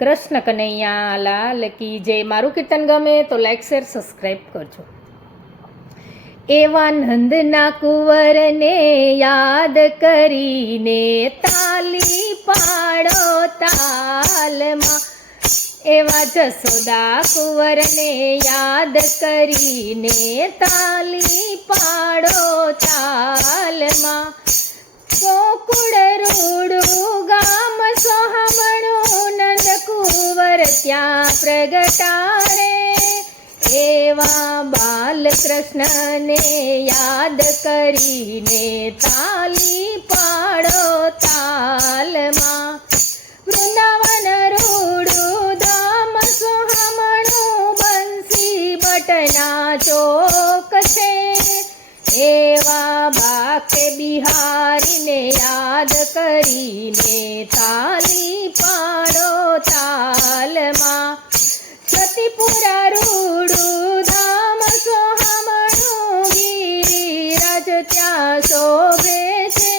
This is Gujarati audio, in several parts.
કૃષ્ણ કનૈયા લાલ કી જય. મારું કીર્તન ગમે તો લાઈક શેર સબસ્ક્રાઈબ કરજો. એવા નંદના કુંવરને યાદ કરીને તાલી પાડો તાલમાં. એવા જસોદા કુંવરને યાદ કરીને તાલી પાડો તાલમાં. ગોકુળ રૂડું ગામ સોહામણું નંદ કુંવર ત્યાં પ્રગટારે. એવા બાલકૃષ્ણને યાદ કરીને તાલી પાડો તાલમાં. વૃંદાવન રૂડું ધામ સોહામણું બંસી બટના ચોક છે. એવા બાકે બિહારીને યાદ કરીને તાલી પાડો તાલમાં. સતીપુરા રૂડું ધામ સોહામણું ગિરિરાજ ત્યાં શોભે છે.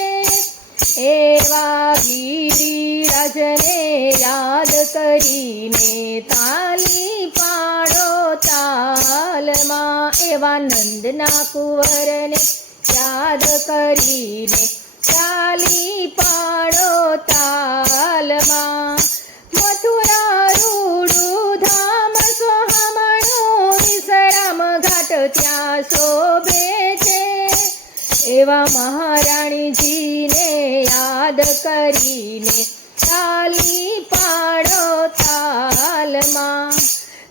એવા ગિરિરાજને યાદ કરીને તાલી પાડો તાલમાં. એવા નંદના કુંવરને યાદ કરીને તાલી પાડો તાલમાં. મથુરા રૂડું ધામ સોહામણું વિશ્રામ ઘાટ ત્યાં શોભે છે. એવા મહારાણીજીને યાદ કરીને તાલી પાડો તાલમાં.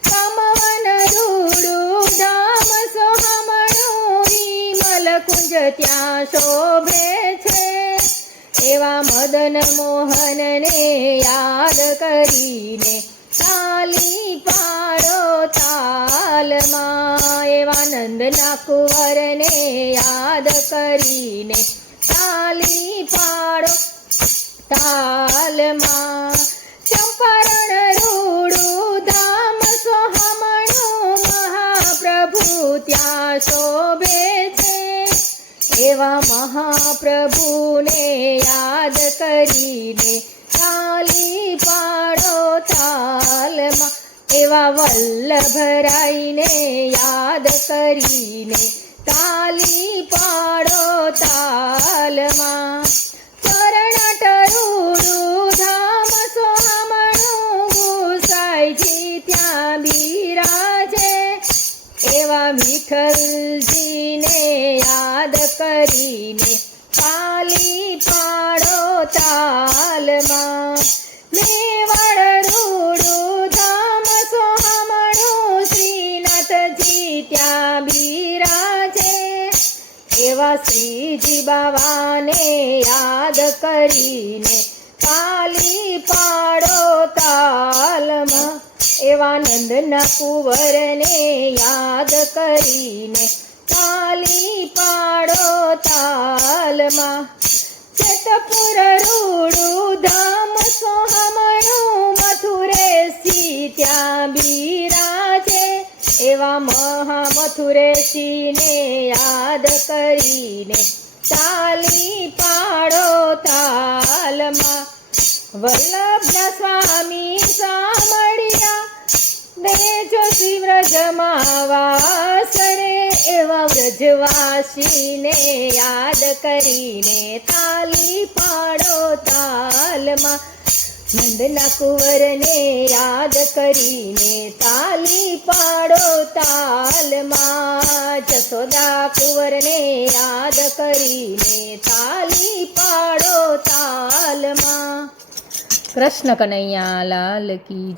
કામવન રૂડું ધામ સોહામણું વિમલ કુંજ ત્યાં શોભે છે. એવા મદન મોહનને યાદ કરીને તાલી પાડો તાલમાં. એવા નંદના કુંવરને યાદ કરીને તાલી પાડો તાલમાં. ચંપારણ રૂડું ધામ સોહામણું મહાપ્રભુ ત્યાં શોભે છે. એવા મહાપ્રભુને યાદ કરીને તાલી પાડો તાલમાં. એવા વલ્લભરાયને યાદ કરીને તાલી પાડો તાલમાં. ચરણાટ રૂડું ધામ સોહામણું ગુસાઈજી ત્યાં બિરાજે. એવા વિઠ્ઠલજીને યાદ કરીને તાલી પાડો તાલમાં. મેવાડ રૂડું ધામ સોહામણું શ્રીનાથજી ત્યાં બિરાજે. એવા શ્રીજી બાવાને યાદ કરીને તાલી પાડો તાલમાં. એવા નંદના કુંવરને યાદ કરીને તાલી પાડો તાલમાં. જેતપુર રૂડું ધામ સોહામણું મથુરેશી ત્યાં બિરાજે. એવા મહામથુરેશીને યાદ કરીને તાલી પાડો તાલમાં. વલ્લભના સ્વામી સામળિયા દેજો શ્રી વ્રજમાં વાસરે. એવા વ્રજવાસીને યાદ કરીને તાલી પાડો તાલમાં. નંદના કુંવરને યાદ કરીને તાલી પાડો તાલમાં. જસોદા કુંવરને યાદ કરીને તાલી પાડો તાલમાં. કૃષ્ણ કનૈયા લાલ કી.